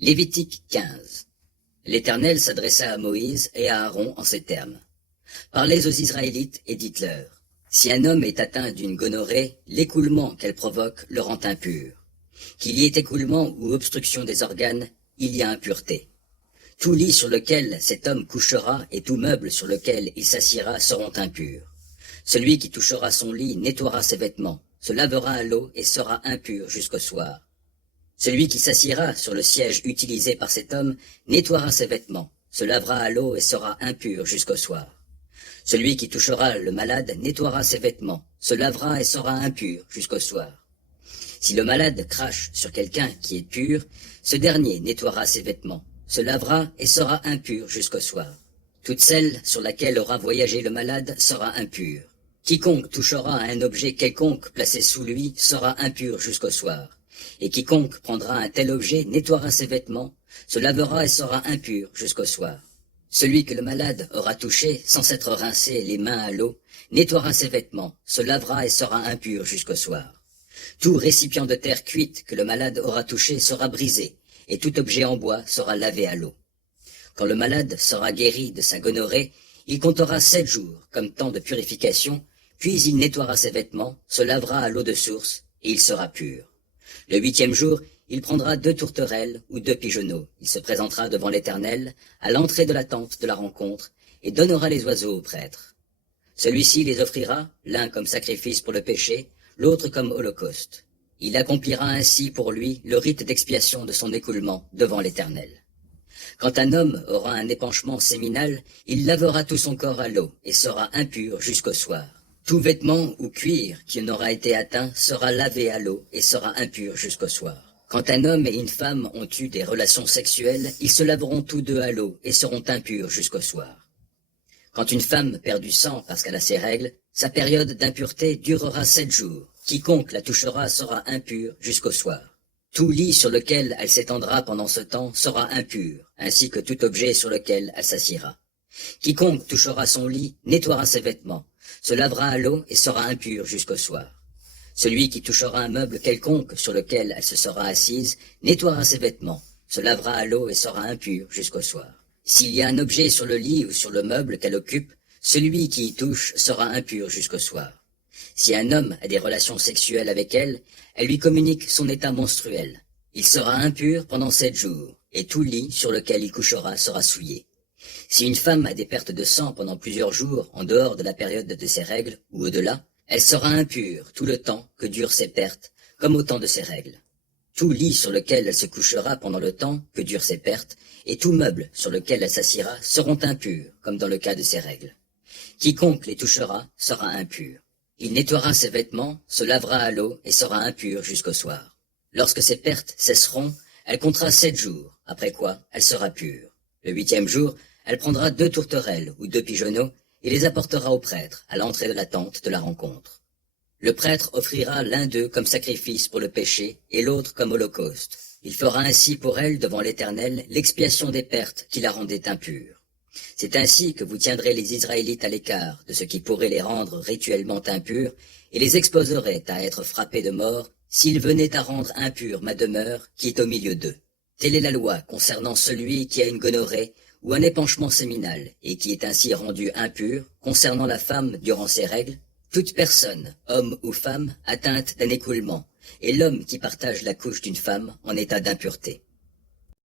Lévitique 15. L'Éternel s'adressa à Moïse et à Aaron en ces termes. Parlez aux Israélites et dites-leur, si un homme est atteint d'une gonorrhée, l'écoulement qu'elle provoque le rend impur. Qu'il y ait écoulement ou obstruction des organes, il y a impureté. Tout lit sur lequel cet homme couchera et tout meuble sur lequel il s'assiera seront impurs. Celui qui touchera son lit nettoiera ses vêtements, se lavera à l'eau et sera impur jusqu'au soir. Celui qui s'assiera sur le siège utilisé par cet homme nettoiera ses vêtements, se lavera à l'eau et sera impur jusqu'au soir. Celui qui touchera le malade nettoiera ses vêtements, se lavera et sera impur jusqu'au soir. Si le malade crache sur quelqu'un qui est pur, ce dernier nettoiera ses vêtements, se lavera et sera impur jusqu'au soir. Toute celle sur laquelle aura voyagé le malade sera impure. Quiconque touchera à un objet quelconque placé sous lui sera impur jusqu'au soir. Et quiconque prendra un tel objet nettoiera ses vêtements, se lavera et sera impur jusqu'au soir. Celui que le malade aura touché, sans s'être rincé les mains à l'eau, nettoiera ses vêtements, se lavera et sera impur jusqu'au soir. Tout récipient de terre cuite que le malade aura touché sera brisé, et tout objet en bois sera lavé à l'eau. Quand le malade sera guéri de sa gonorrhée, il comptera 7 jours comme temps de purification, puis il nettoiera ses vêtements, se lavera à l'eau de source, et il sera pur. Le 8e jour, il prendra 2 tourterelles ou 2 pigeonneaux. Il se présentera devant l'Éternel, à l'entrée de la tente de la rencontre, et donnera les oiseaux au prêtre. Celui-ci les offrira, l'un comme sacrifice pour le péché, l'autre comme holocauste. Il accomplira ainsi pour lui le rite d'expiation de son écoulement devant l'Éternel. Quand un homme aura un épanchement séminal, il lavera tout son corps à l'eau et sera impur jusqu'au soir. Tout vêtement ou cuir qui n'aura été atteint sera lavé à l'eau et sera impur jusqu'au soir. Quand un homme et une femme ont eu des relations sexuelles, ils se laveront tous deux à l'eau et seront impurs jusqu'au soir. Quand une femme perd du sang parce qu'elle a ses règles, sa période d'impureté durera 7 jours. Quiconque la touchera sera impur jusqu'au soir. Tout lit sur lequel elle s'étendra pendant ce temps sera impur, ainsi que tout objet sur lequel elle s'assiera. Quiconque touchera son lit nettoiera ses vêtements, se lavera à l'eau et sera impur jusqu'au soir. Celui qui touchera un meuble quelconque sur lequel elle se sera assise nettoiera ses vêtements, se lavera à l'eau et sera impur jusqu'au soir. S'il y a un objet sur le lit ou sur le meuble qu'elle occupe, celui qui y touche sera impur jusqu'au soir. Si un homme a des relations sexuelles avec elle, elle lui communique son état menstruel. Il sera impur pendant 7 jours, et tout lit sur lequel il couchera sera souillé. Si une femme a des pertes de sang pendant plusieurs jours en dehors de la période de ses règles ou au-delà, elle sera impure tout le temps que durent ses pertes, comme au temps de ses règles. Tout lit sur lequel elle se couchera pendant le temps que durent ses pertes, et tout meuble sur lequel elle s'assiera seront impurs, comme dans le cas de ses règles. Quiconque les touchera sera impur. Il nettoiera ses vêtements, se lavera à l'eau et sera impur jusqu'au soir. Lorsque ses pertes cesseront, elle comptera 7 jours, après quoi elle sera pure. Le 8e jour, elle prendra 2 tourterelles ou 2 pigeonneaux et les apportera au prêtre à l'entrée de la tente de la rencontre. Le prêtre offrira l'un d'eux comme sacrifice pour le péché et l'autre comme holocauste. Il fera ainsi pour elle devant l'Éternel l'expiation des pertes qui la rendaient impure. C'est ainsi que vous tiendrez les Israélites à l'écart de ce qui pourrait les rendre rituellement impurs et les exposerait à être frappés de mort s'ils venaient à rendre impure ma demeure qui est au milieu d'eux. Telle est la loi concernant celui qui a une gonorrhée ou un épanchement séminal et qui est ainsi rendu impur concernant la femme durant ses règles, toute personne, homme ou femme, atteinte d'un écoulement, et l'homme qui partage la couche d'une femme en état d'impureté.